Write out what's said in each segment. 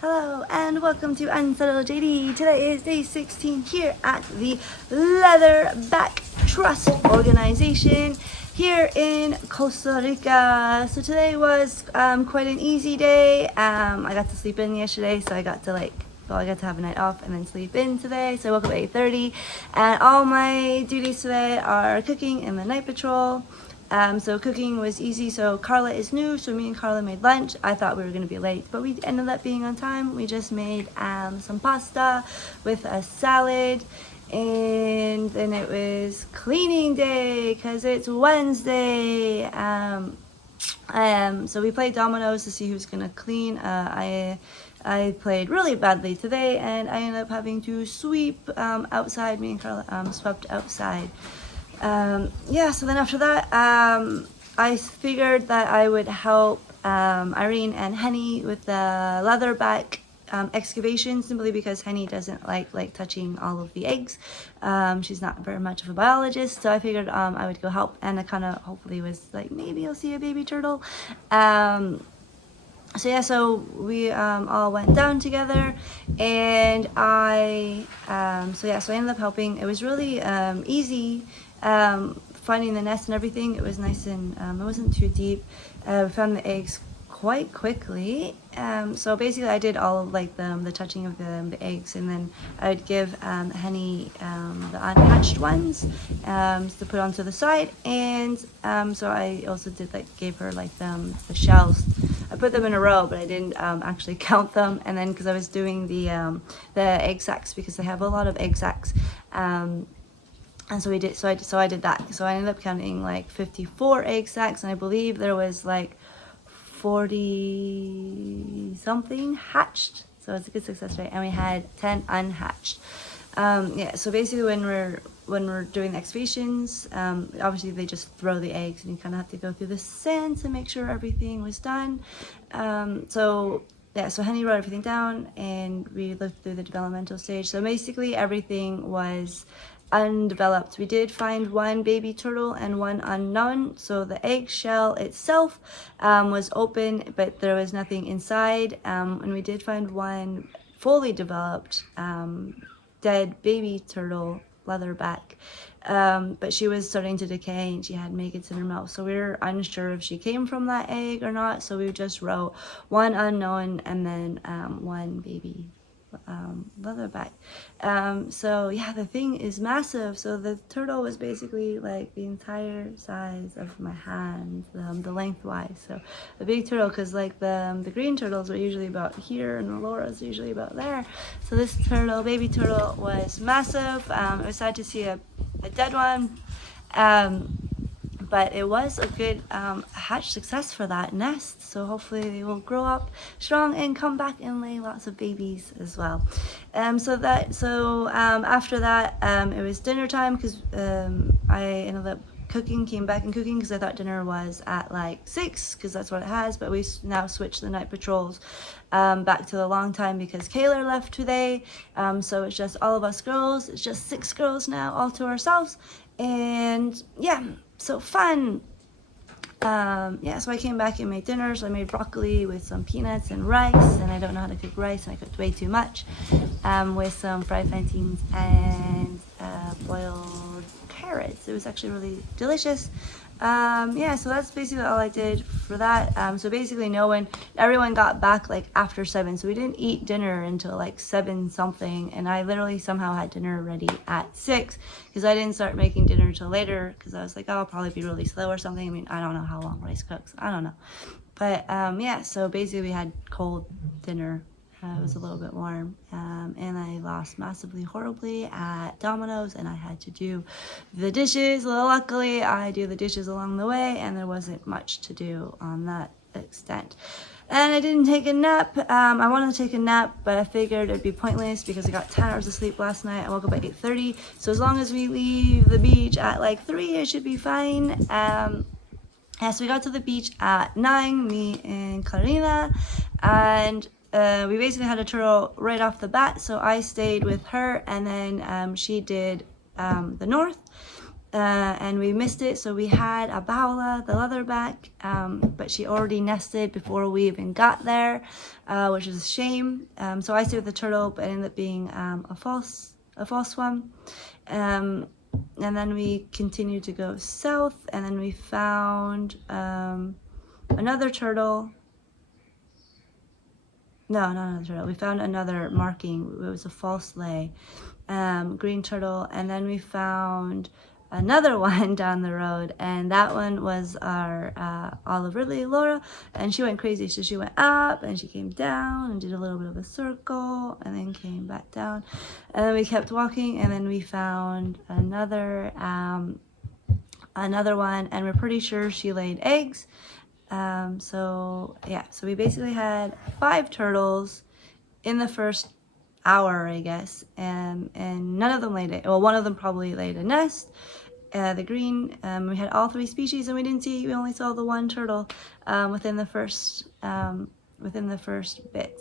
Hello and welcome to Untitled JD. Today is day 16 here at the Leatherback Trust organization here in Costa Rica. So today was quite an easy day. I got to sleep in yesterday, so I got to have a night off and then sleep in today. So I woke up at 8:30 and all my duties today are cooking and the night patrol. So cooking was easy. So Carla is new, so me and Carla made lunch. I thought we were going to be late, but we ended up being on time. We just made some pasta with a salad, and then it was cleaning day because it's Wednesday. So we played dominoes to see who's going to clean. I played really badly today, and I ended up having to sweep outside. Me and Carla swept outside. So then after that, I figured that I would help Irene and Henny with the leatherback excavation, simply because Henny doesn't like touching all of the eggs. She's not very much of a biologist, so I figured I would go help, and I kind of hopefully was like, maybe I'll see a baby turtle. So we all went down together, and I ended up helping. It was really easy finding the nest and everything. It was nice, and it wasn't too deep. We found the eggs quite quickly. So basically I did all of the touching of the eggs, and then I would give Henny the unhatched ones to put onto the side, and so I also gave her the shells. I put them in a row, but I didn't actually count them. And then because I was doing the egg sacs, because they have a lot of egg sacs, and so I did that. So I ended up counting 54 egg sacs, and I believe there was 40 something hatched. So it's a good success rate, and we had 10 unhatched. So basically when we're doing the excavations, obviously they just throw the eggs, and you kind of have to go through the sand to make sure everything was done. So Henny wrote everything down, and we looked through the developmental stage. So basically everything was undeveloped. We did find one baby turtle and one unknown. So the eggshell itself was open, but there was nothing inside. And we did find one fully developed dead baby turtle, leatherback, but she was starting to decay, and she had maggots in her mouth. So we were unsure if she came from that egg or not. So we just wrote one unknown and then one baby leatherback. The thing is massive. So the turtle was basically the entire size of my hand, the lengthwise. So the big turtle, because the green turtles are usually about here, and the Laura's usually about there. So this baby turtle, was massive. It was sad to see a dead one. But it was a good hatch success for that nest. So hopefully they will grow up strong and come back and lay lots of babies as well. After that, it was dinner time, because I ended up came back and cooking, because I thought dinner was at 6, because that's what it has. But we now switched the night patrols back to the long time, because Kayla left today. So it's just all of us girls. It's just 6 girls now, all to ourselves. And so fun. So I came back and made dinner. So I made broccoli with some peanuts and rice, and I don't know how to cook rice, and I cooked way too much, with some fried plantains and boiled carrots. It was actually really delicious. So that's basically all I did for that. So basically everyone got back after 7, so we didn't eat dinner until 7 something, and I literally somehow had dinner ready at 6, because I didn't start making dinner until later, because I was like, oh, I'll probably be really slow or something. I mean, I don't know how long rice cooks, I don't know. But so basically we had cold dinner. It was a little bit warm, and I lost massively horribly at dominoes, and I had to do the dishes. Well, luckily I do the dishes along the way, and there wasn't much to do on that extent. And I didn't take a nap. I wanted to take a nap, but I figured it'd be pointless, because I got 10 hours of sleep last night. I woke up at 8:30, so as long as we leave the beach at 3, it should be fine. So we got to the beach at 9, me and Karina, and we basically had a turtle right off the bat. So I stayed with her, and then she did the north. and we missed it. So we had a Baula, the leatherback, but she already nested before we even got there, which is a shame. So I stayed with the turtle, but it ended up being a false one. And then we continued to go south, and then we found another turtle. No, not another turtle. We found another marking. It was a false lay, green turtle, and then we found another one down the road, and that one was our olive ridley Laura, and she went crazy. So she went up and she came down and did a little bit of a circle and then came back down, and then we kept walking, and then we found another one, and we're pretty sure she laid eggs. So we basically had 5 turtles in the first hour, I guess, and none of them laid it. Well, one of them probably laid a nest. The green, we had all 3 species, and we only saw the one turtle within the first bit.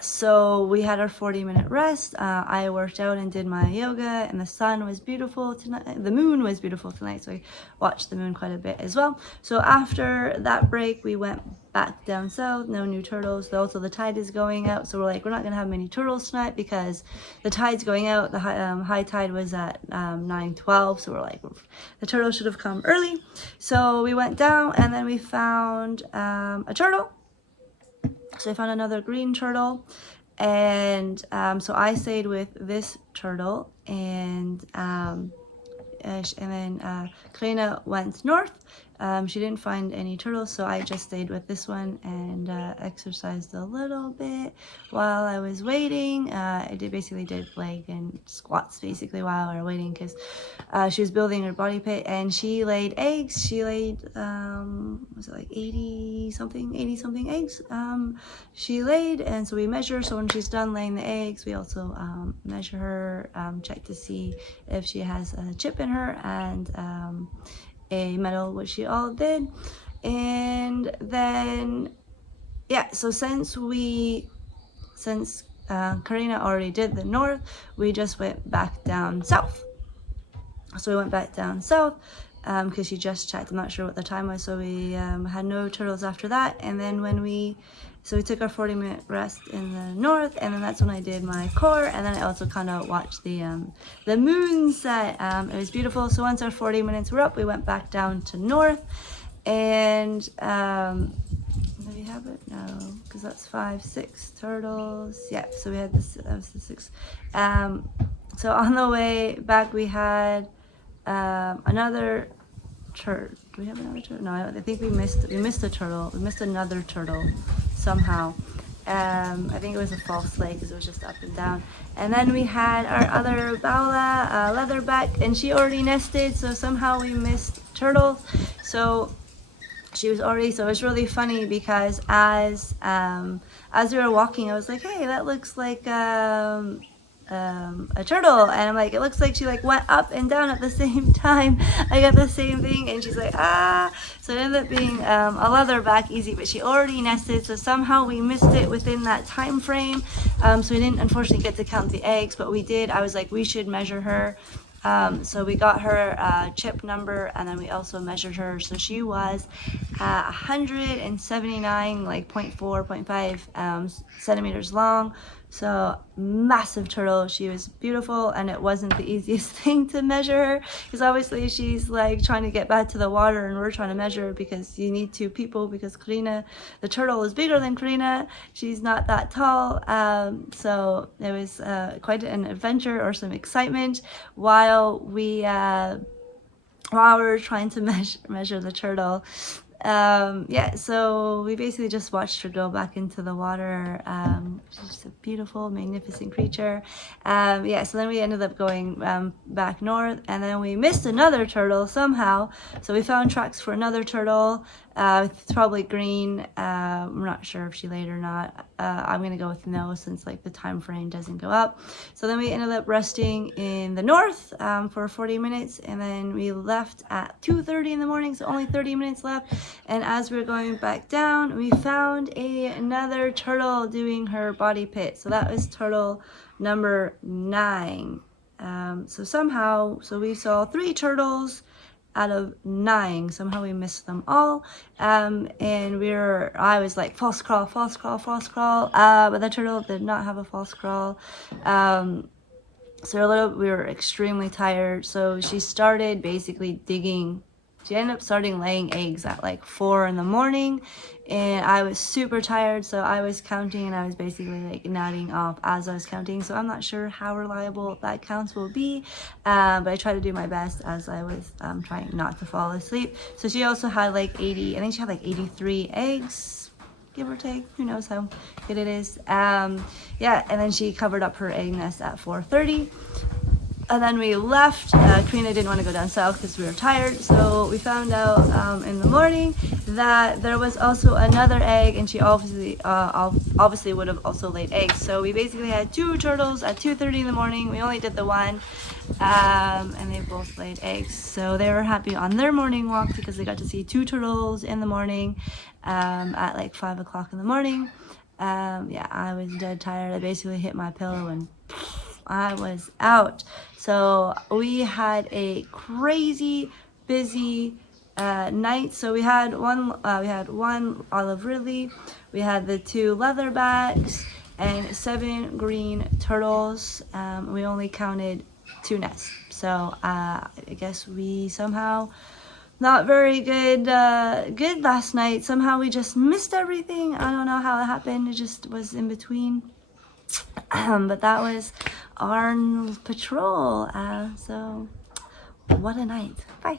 So we had our 40-minute rest. I worked out and did my yoga, and the sun was beautiful tonight. The moon was beautiful tonight, so I watched the moon quite a bit as well. So after that break, we went back down south. No new turtles. Also, the tide is going out, so we're like, we're not gonna have many turtles tonight because the tide's going out. The high tide was at 9:12, so we're like, the turtles should have come early. So we went down, and then we found a turtle. So I found another green turtle, and so I stayed with this turtle, and then Karina went north. She didn't find any turtles, so I just stayed with this one and exercised a little bit while I was waiting. I basically did leg and squats basically while we were waiting, because she was building her body pit, and she laid eggs. She laid was it like 80 something eggs she laid, and so we measure. So when she's done laying the eggs, we also measure her, check to see if she has a chip in her and a medal, which she all did. And then so since Karina already did the north, we just went back down south. So we went back down south because she just checked. I'm not sure what the time was, so we had no turtles after that. And then we took our 40-minute rest in the north, and then that's when I did my core, and then I also kind of watched the moon set. It was beautiful. So once our 40 minutes were up, we went back down to north, and do we have it? No, because that's 6 turtles. Yeah, so we had this. That was the 6. So on the way back, we had another turtle. Do we have another turtle? No, I think we missed a turtle. We missed another turtle somehow. I think it was a false lay because it was just up and down. And then we had our other Baula, Leatherback, and she already nested, so somehow we missed turtles. So she was already, so it was really funny because as we were walking, I was like, hey, that looks like a turtle, and I'm like, it looks like she like went up and down at the same time. I got the same thing, and she's like, so it ended up being a leatherback, easy, but she already nested, so somehow we missed it within that time frame. So we didn't unfortunately get to count the eggs, but we did. I was like, we should measure her. So we got her chip number, and then we also measured her. So she was 179, like 0.5 centimeters long. So massive turtle. She was beautiful, and it wasn't the easiest thing to measure her because obviously she's like trying to get back to the water, and we're trying to measure her because you need 2 people because Karina, the turtle, is bigger than Karina. She's not that tall. So it was quite an adventure or some excitement while we were trying to measure the turtle. So we basically just watched her go back into the water. She's just a beautiful, magnificent creature. So then we ended up going back north, and then we missed another turtle somehow. So we found tracks for another turtle. It's probably green. I'm not sure if she laid or not. I'm gonna go with no, since like the time frame doesn't go up. So then we ended up resting in the north for 40 minutes, and then we left at 2:30 in the morning, so only 30 minutes left. And as we were going back down, we found another turtle doing her body pit. So that was turtle number 9. So we saw 3 turtles out of 9. Somehow we missed them all. And I was like, false crawl, false crawl, false crawl. But the turtle did not have a false crawl. So we were extremely tired. So she started basically digging. She ended up starting laying eggs at like 4 in the morning, and I was super tired, so I was counting and I was basically like nodding off as I was counting. So I'm not sure how reliable that counts will be, but I tried to do my best as I was trying not to fall asleep. So she also had like 80, I think she had like 83 eggs, give or take, who knows how good it is. Yeah, and then she covered up her egg nest at 4:30. And then we left. Karina didn't want to go down south because we were tired, so we found out in the morning that there was also another egg, and she obviously would have also laid eggs. So we basically had 2 turtles at 2:30 in the morning. We only did the one, and they both laid eggs. So they were happy on their morning walk because they got to see 2 turtles in the morning at like 5 o'clock in the morning. Yeah, I was dead tired. I basically hit my pillow and I was out. So we had a crazy busy night. So we had one olive ridley, we had the 2 leatherbacks, and 7 green turtles. We only counted 2 nests. So I guess we somehow not very good last night. Somehow we just missed everything. I don't know how it happened. It just was in between. But that was our patrol. So what a night. Bye.